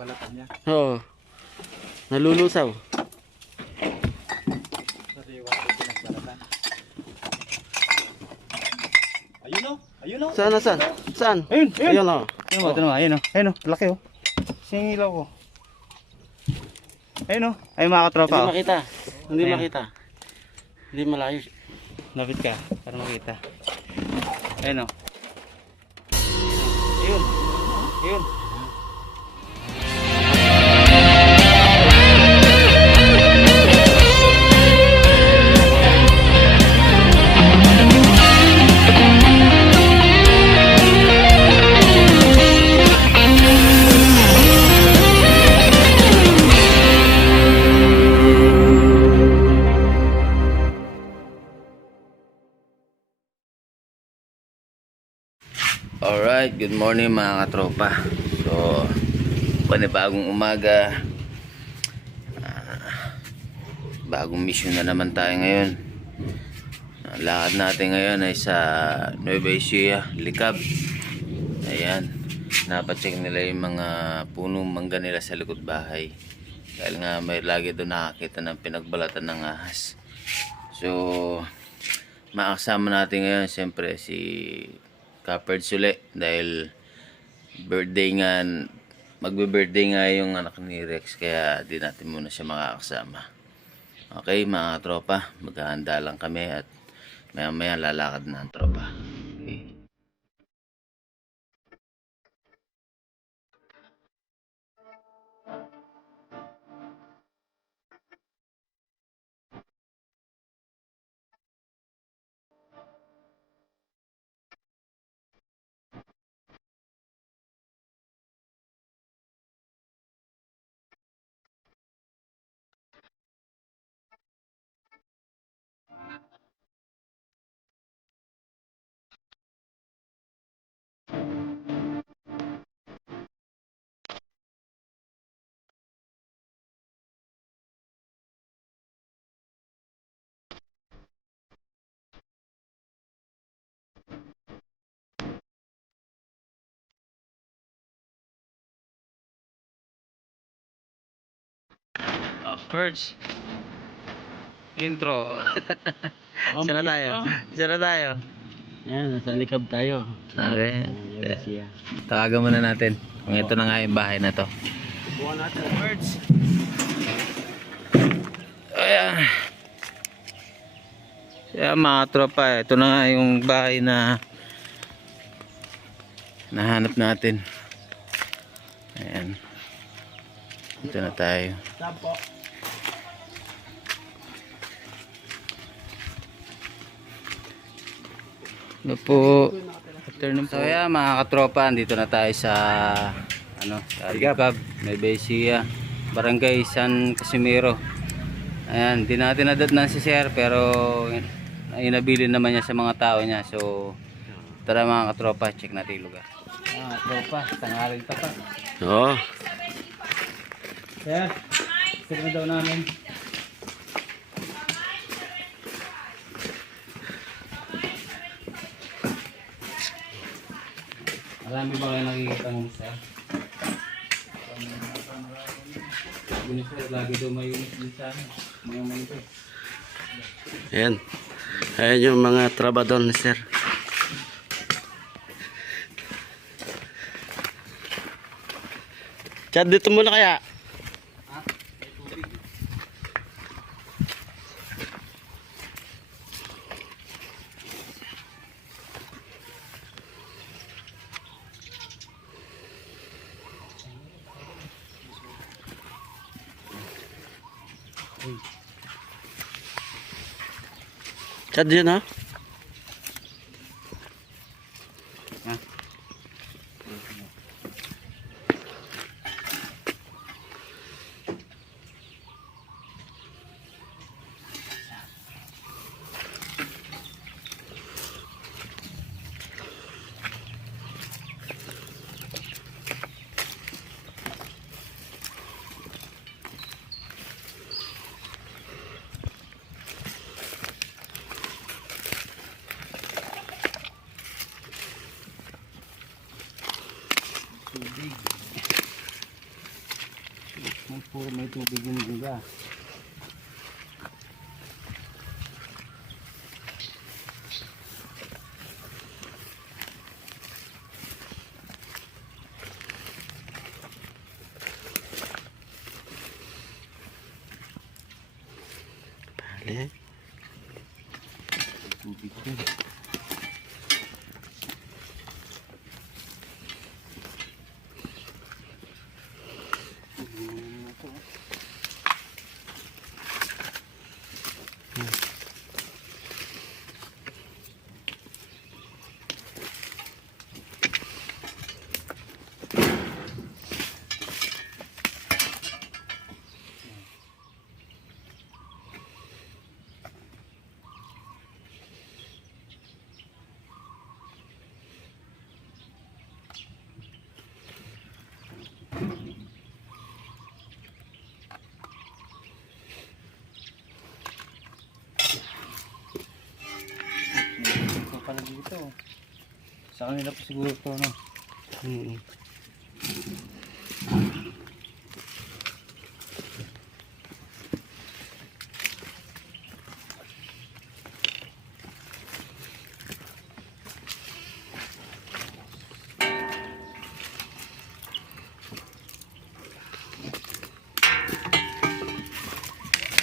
Balatan niya. Oo. Nalulusaw. Sariwa ko pinagbalatan. Ayun o. Ayun o. Saan? Saan? Ayun. Ayun. Ayun o. Ayun o. Ayun o. Ayun o. Laki o. Singilaw ko. Ayun o. Ayun mga katropa Hindi o. makita. Hindi Ayan. makita. Hindi malayo. Lapit ka para makita. Ayun o. Ayun. Ayun. Alright, good morning mga katropa. So, panibagong umaga. Bagong mission na naman tayo ngayon. Ang lakad natin ngayon ay sa Nueva Ecija, Likab. Ayan, napacheck nila yung mga punong mangga nila sa likod bahay. Dahil nga may lagi doon nakakita ng pinagbalatan ng ahas. So, makakasama natin ngayon siyempre si Kaperd Sule dahil birthday nga, magbe-birthday nga yung anak ni Rex, kaya di natin muna siya makakasama. Okay mga tropa, maghahanda lang kami at maya maya lalakad na ang tropa. Okay. First intro. Isa na tayo. Ayan, nasa Likab tayo. Okay. Nueva Ecija. Tawagan muna natin kung ito na nga yung bahay na to. Buwan natin ang birds. Ayan. Kaya mga tropa, ito na nga yung bahay na nahanap natin. Ayan. Ito na tayo. Sampo. Ano po? So yeah, mga katropa, dito na tayo sa sa Likab, Nueva Ecija, Barangay San Casimiro. Ayan, di natin nadatnan si Sir pero inabili naman niya sa mga tao niya. So tara mga katropa, check natin yung lugar. Mga katropa, tangarin pa pa. Oo. Sir, sino daw namin? Marami ba kayo nakikita mo, sir? Yun, sir, lagi daw may unit din sa mga manito. Ayan. Ayan yung mga trabador ni Sir. Chad, dito muna kaya. Chad yun ha? Puro may tubig yung mangga. Bale. Tubig din. Ito pala dito. Sa kanila po siguro ito, no?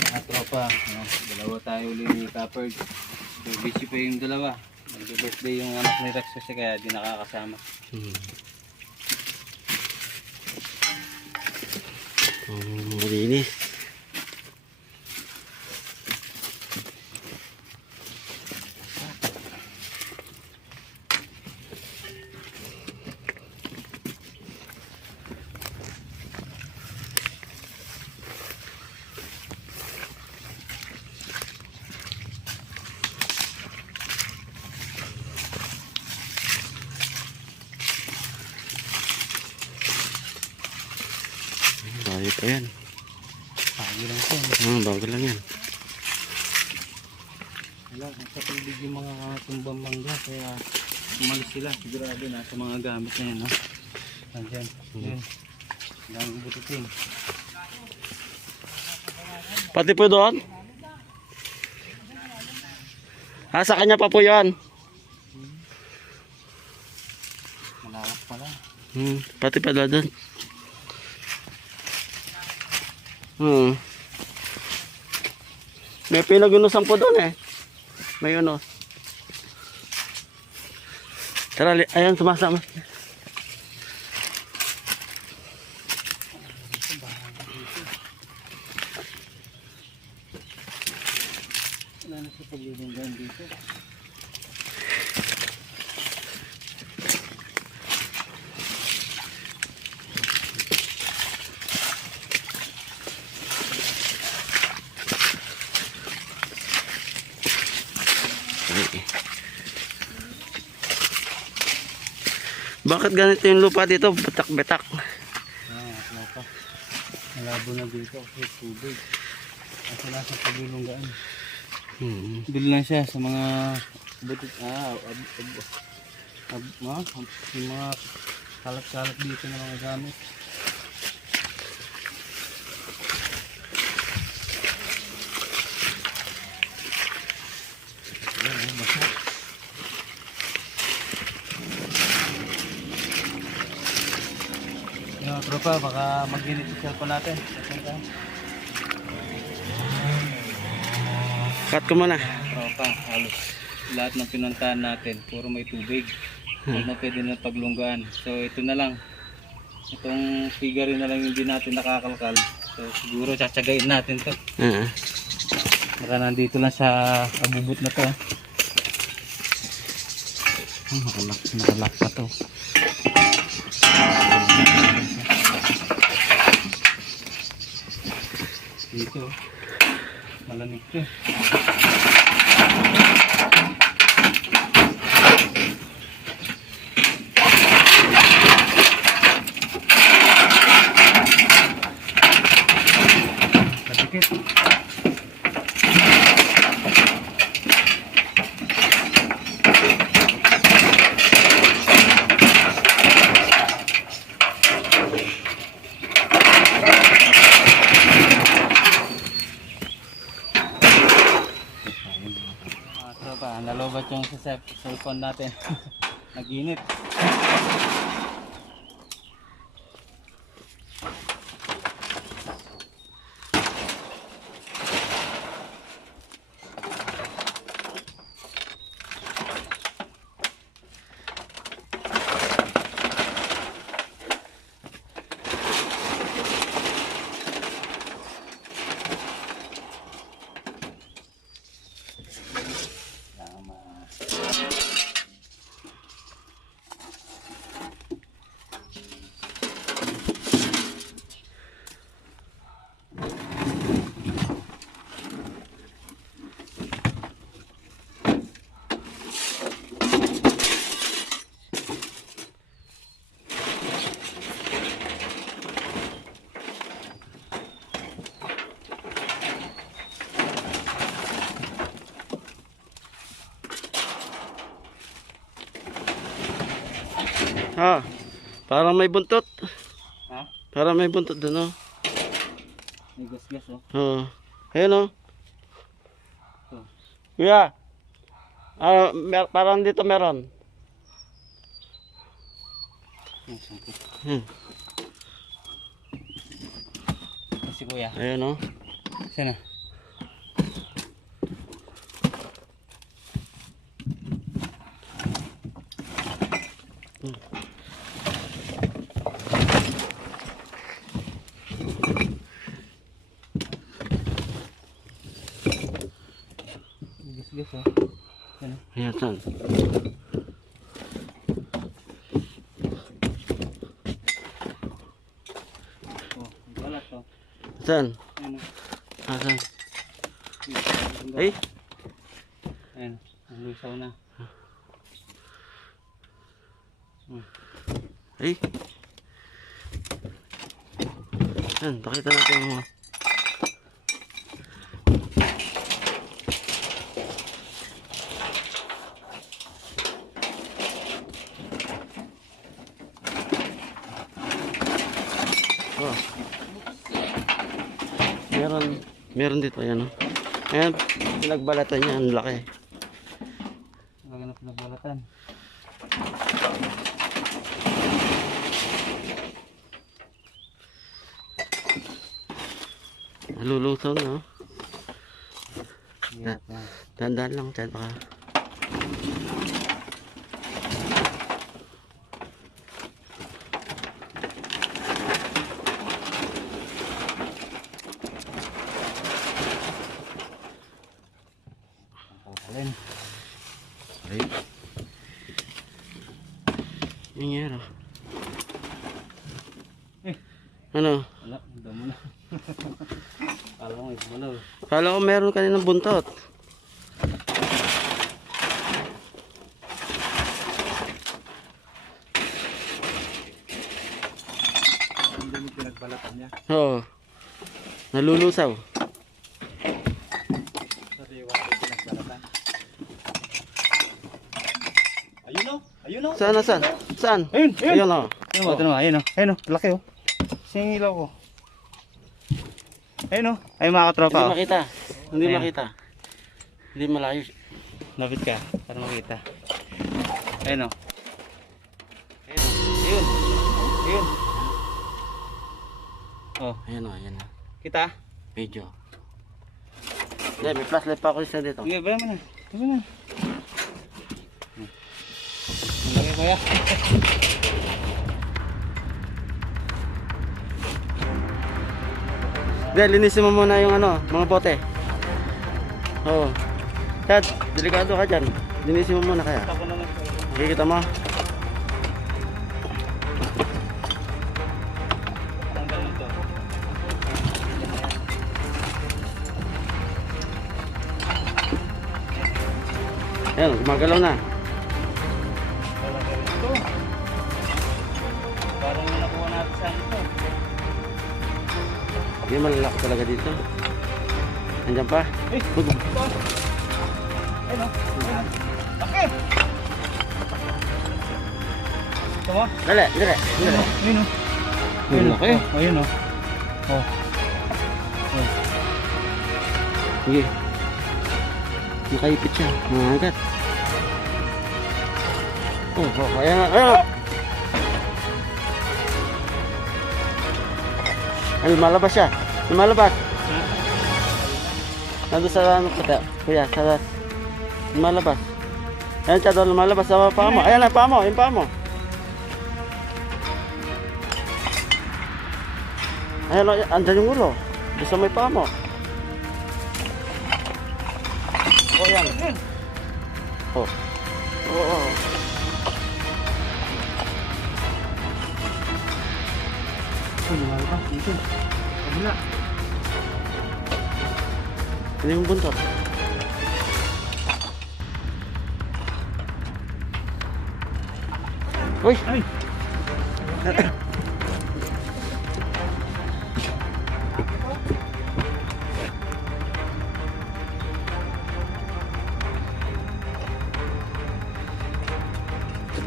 Mga tropa, no? Dalawa tayo ulit ni Copper. So, busy pa yung dalawa. Nag-birthday yung anak ni Rex kasi kaya di nakakasama. Malinis. Bago pa yan. Pagi lang ito. Bago lang yan. Wala, sa tubig yung mga tumbang mangga kaya umalis sila. Sigurado na sa mga gamit na yan, no? Nandyan. Yun. Daming bututin. Pati po doon? Sa kanya pa po yan. Malawak pala. Pati pala doon. May pinagunusan po doon eh. May unos. Tara, ayan, sumasama. Wala na sa paglilinggan dito. Bakit ganito yung lupa dito? Betak-betak. Lupa. Malabo na dito kasi tubig. Kasi nasa paglilinggan. Doon lang siya sa mga butit. Yung mga kalat-kalat dito na mga gamit. Yung tropa, baka mag-init yung cellphone natin. Cut ko muna. Tropa, halos lahat ng pinuntahan natin, puro may tubig. Huwag na pwede na paglunggaan. So ito na lang. Itong figure na lang hindi natin nakakalkal. So siguro tsatsagain natin to. Baka nandito lang sa abubot na to. Nakalak pa to. Dito malamig to. Kadikit. cellphone natin. Naginit. Ah, parang may buntot. Ha? Parang may buntot doon, oh. May gas-gas oh. Oo. Ayun, oh. Oh. Kuya. Parang dito meron. Hmm. Si kuya. Ayun, oh. Sana. Gas-gas oh. Sana. Ayan, saan? Oh, balat oh. Saan? Ayun oh. Ah, saan? Ay. Ay, Ayun, ang lusaw na. ay. Saan? Pakita natin mo. Oh. Meron dito, ayan, oh. Ayan, pinagbalatan niya, ang laki. Lagi na pinagbalatan. Nalulusaw na, oh. Hirap na. Dahan-dahan lang, dyan baka. Alin. Ay. Yung yero. Eh. Ano? Wala, damo na. Kala mo ito na. Kala ko meron kaninang buntot. Hindi mo pinagbalatan niya. Oo. Nalulusaw. Sariwa ko pinagbalatan. Ayun o. Ayun o. Saan, saan? Saan? Ayun, ayun. Ayun, oh. Ayun o, ito naman. Ayun o. Ayun o, laki o. Singilaw ko. Ayun o. Ayun mga katropa Hindi o. makita. Hindi Ayan. makita. Hindi malayo. Lapit ka, para makita. Ayun o. Ayun o. Ayun. Ayun. Oh, Ayan, oh. Ayan, oh. kita? Medyo. Hindi, may flashlight pa ako isa dito. Sige, bayan mo na. Bayan mo na. Ang laki kuya. Hindi, linisin mo muna yung ano, mga bote. Oo. Chad, delikado ka dyan. Linisin mo muna kaya. Ako naman kuya. Nakikita mo? Tanggal na to. Ayan, gumagalaw na. Ito. Parang yung nakuha natin sa ano to. Hindi malalaki talaga dito. Nandiyan pa. Eh, ito. Ayun o. Ayun o. Laki! Ito mo? Dali, dali, Ayun dali. o. Ayun o. Ayun, laki. Oh, ayun o. Oh. Oh. Sige. Nakaipit siya. Nangagat. Ayan na, ayan na. Ay, lumalabas siya. Lumalabas. Nandun sa ano kita, kuya, sa lumalabas. Ayan siya doon, lumalabas sa paa mo. Ayan na, paa mo, yung paa mo. Ayan, andyan yung ulo. Gusto mo yung paa mo. O, yan. O. Oo. Lumalabas dito. Kabila. Ano yung buntot? Uy! Ay!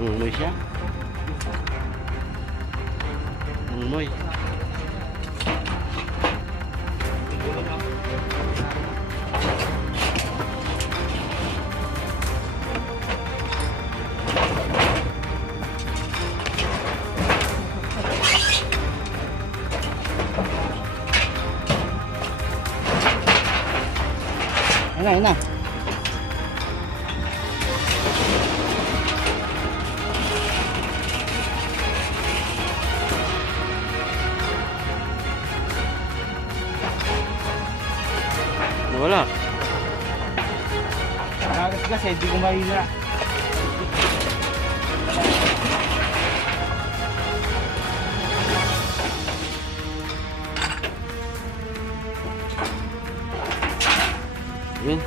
Umumoy siya. Umumoy. Ayun na. Wala. Kagat kasi, hindi ko mahina. Yun.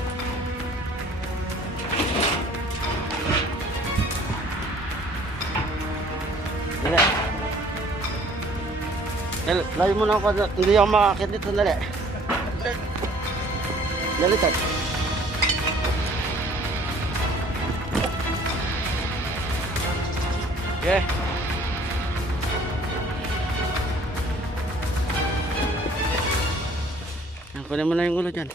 Dali. Dali, layo mo na ako. Hindi ako makakit dito. Dali. Dali, Tad. Okay. Kunin mo na yung ulo dyan.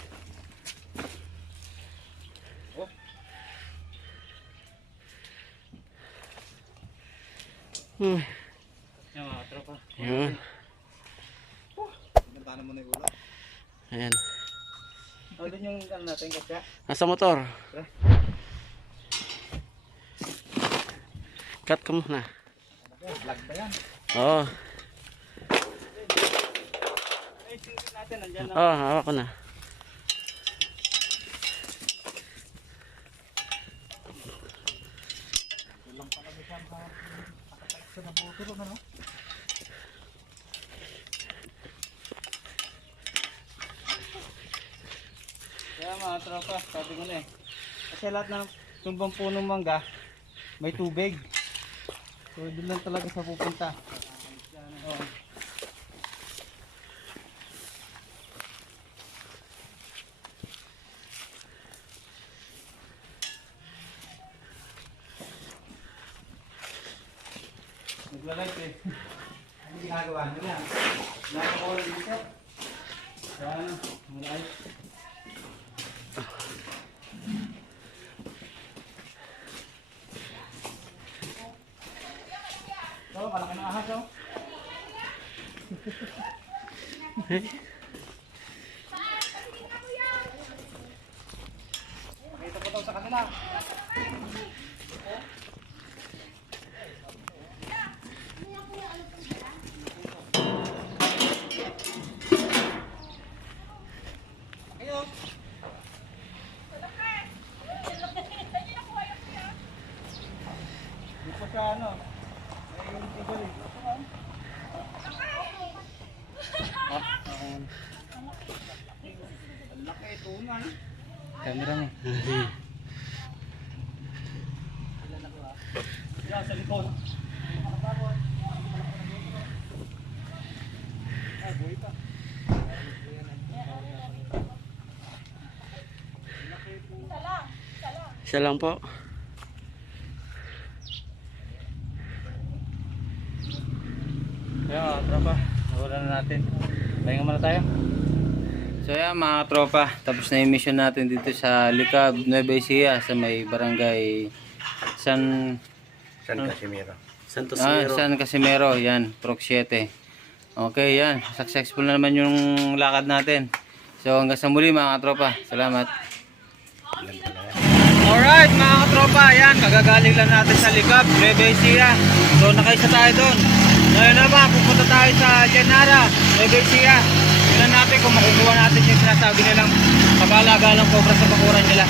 Yan mga tropa. Yun. Pinuntahan mo na yung ulo. Ayan. O, doon yung ano natin kasi. Nasa motor. Cut ka muna. Vlog ba yan? Oo. Ay, singkit natin. Nandyan na. Oo, hawak ko na. Kaya mga tropa, sabi ko na eh. Kasi lahat ng tumbang punong mangga, may tubig. So, doon lang talaga sa pupunta. Oo. Nagla-light eh. Ano ginagawa nyo yan? Nakakakuha dito. Sa ano, mag-light. Oh, malaki na ahas oh. Ito po daw sa kanila. Ayo. Dito sa ano? Ayun, tibol eh. Ang laki ito nga eh. Camera niya. Yan, sa likod. Ah, buhay pa. Isa lang po. Kaya mga tropa, nawala na natin. Pahinga muna tayo. So yan mga tropa, tapos na yung mission natin dito sa Licab, Nueva Ecija, sa may barangay Santos Ah, Miro. San Casimero, yan, Proc 7. Okay, yan. Successful na naman yung lakad natin. So hanggang sa muli mga katropa. Salamat. Alright mga katropa, yan. Magagaling lang natin sa Likab, Nueva Ecija. So nakaisa tayo doon. Ngayon naman, pupunta tayo sa Llanara, Nueva Ecija. Tignan natin kung makukuha natin yung sinasabi nilang kabalaga ng cobra sa bakuran nila.